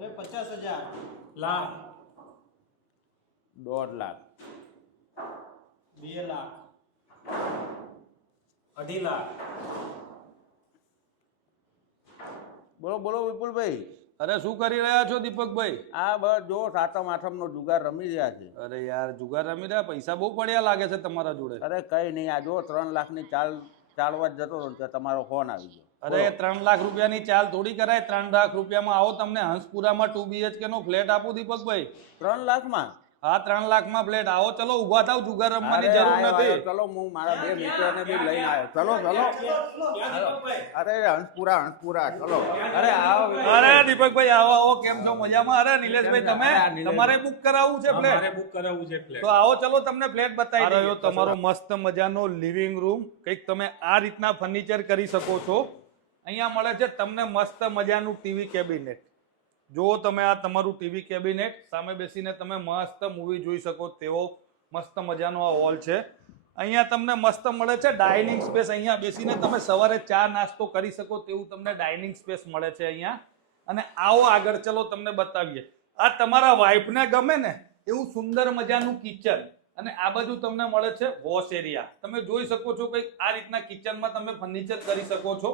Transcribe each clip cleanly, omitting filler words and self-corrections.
અરે 50,000 લાખ 1.5 લાખ 2 લાખ 2.5 લાખ બોલો બોલો વિપુલભાઈ અરે શું કરી રહ્યા છો દીપકભાઈ? આ બસ જો સાતમ આઠમનો જુગાર રમી રહ્યા છે. અરે યાર જુગાર રમી રહ્યા, પૈસા બહુ પડ્યા લાગે છે તમારા જોડે. અરે કઈ નહીં, આ જો 3 લાખની ચાલવા જ જતો હતો ત્યાં તમારો ફોન આવી ગયો. અરે 3 લાખ રૂપિયાની ચાલ થોડી કરાય. 3 લાખ રૂપિયામાં આવો તમને હંસપુરામાં 2 BHK નો ફ્લેટ આપું દીપકભાઈ. 3 લાખમાં? હા 3 લાખમાં ફ્લેટ. આવો ચલો ઊભા થાવ, જુગાર રમવાની જરૂર નથી. ચલો હું મારા 2 મિત્રોને બી લઈને આવ્યો. ચલો ચલો. અરે હંસપુરા ચલો. અરે દીપકભાઈ આવો આવો, કેમ છો? મજામાં? અરે નિલેશભાઈ તમે તમારે બુક કરાવવું છે ફ્લેટ? મારે બુક કરાવવું છે ફ્લેટ. તો આવો ચલો તમને ફ્લેટ બતાવી દઈએ. તમારો મસ્ત મજાનો લિવિંગ રૂમ, કંઈક તમે આ રીતના ફર્નિચર કરી શકો છો. અહીંયા મળે છે તમને મસ્ત મજાનું ટીવી કેબિનેટ. જો તમે આ તમારું ટીવી કેબિનેટ, સામે બેસીને તમે મસ્ત મૂવી જોઈ શકો તેવો મસ્ત મજાનો આ હોલ છે. અહીંયા તમને મસ્ત મળે છે ડાઇનિંગ સ્પેસ. અહીંયા બેસીને તમે સવારે ચા નાસ્તો કરી શકો તેવું તમને ડાઇનિંગ સ્પેસ મળે છે અહીંયા. અને આવો આગળ ચલો તમને બતાવીએ. આ તમારા વાઇફને ગમે ને એવું સુંદર મજાનું કિચન, અને આ બાજુ તમને મળે છે વોશ એરિયા. તમે જોઈ શકો છો કંઈક આ રીતના કિચનમાં તમે ફર્નિચર કરી શકો છો.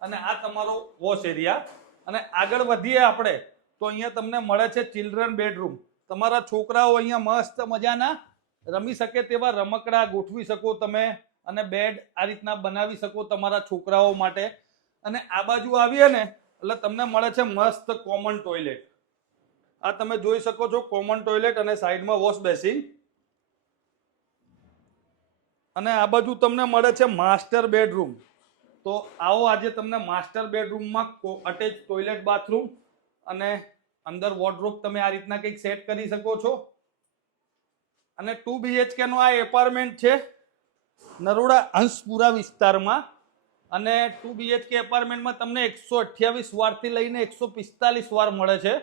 અને આ તમારો વોશ એરિયા. અને આગળ વધીએ આપણે તો અહીંયા તમને મળે છે ચિલ્ડ્રન બેડરૂમ. તમારા છોકરાઓ અહીંયા મસ્ત મજાના રમી શકે તેવા રમકડા ગોઠવી શકો તમે, અને બેડ આ રીતના બનાવી શકો તમારા છોકરાઓ માટે. અને આ બાજુ આવીએ ને એટલે તમને મળે છે મસ્ત કોમન ટોયલેટ. આ તમે જોઈ શકો છો કોમન ટોયલેટ, અને સાઈડમાં વોશ બેસિન. અને આ બાજુ તમને મળે છે માસ્ટર બેડરૂમ. તો આવો આજે તમને માસ્ટર બેડરૂમમાં અટેચ ટોયલેટ બાથરૂમ અને અંદર વોર્ડરોબ તમે આ રીતના કંઈક સેટ કરી શકો છો. અને 2 BHK નો આ એપાર્ટમેન્ટ છે નરોડા હંસપુરા વિસ્તારમાં. અને 2 BHK એપાર્ટમેન્ટમાં તમને 128 વારથી લઈને 145 વાર મળે છે.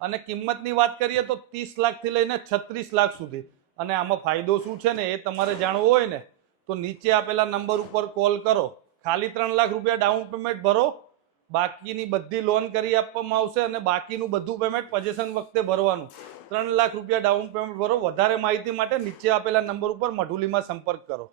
અને કિંમતની વાત કરીએ તો 30 લાખથી લઈને 36 લાખ સુધી. અને આમાં ફાયદો શું છે ને એ તમારે જાણવું હોય ને તો નીચે આપેલા નંબર ઉપર કોલ કરો. ખાલી 3 લાખ રૂપિયા ડાઉન પેમેન્ટ ભરો, બાકીની બધી લોન કરી આપવામાં આવશે, અને બાકીનું બધું પેમેન્ટ પોઝેશન વખતે ભરવાનું. 3 લાખ રૂપિયા ડાઉન પેમેન્ટ ભરો. વધારે માહિતી માટે નીચે આપેલા નંબર ઉપર મઢુલીમાં સંપર્ક કરો.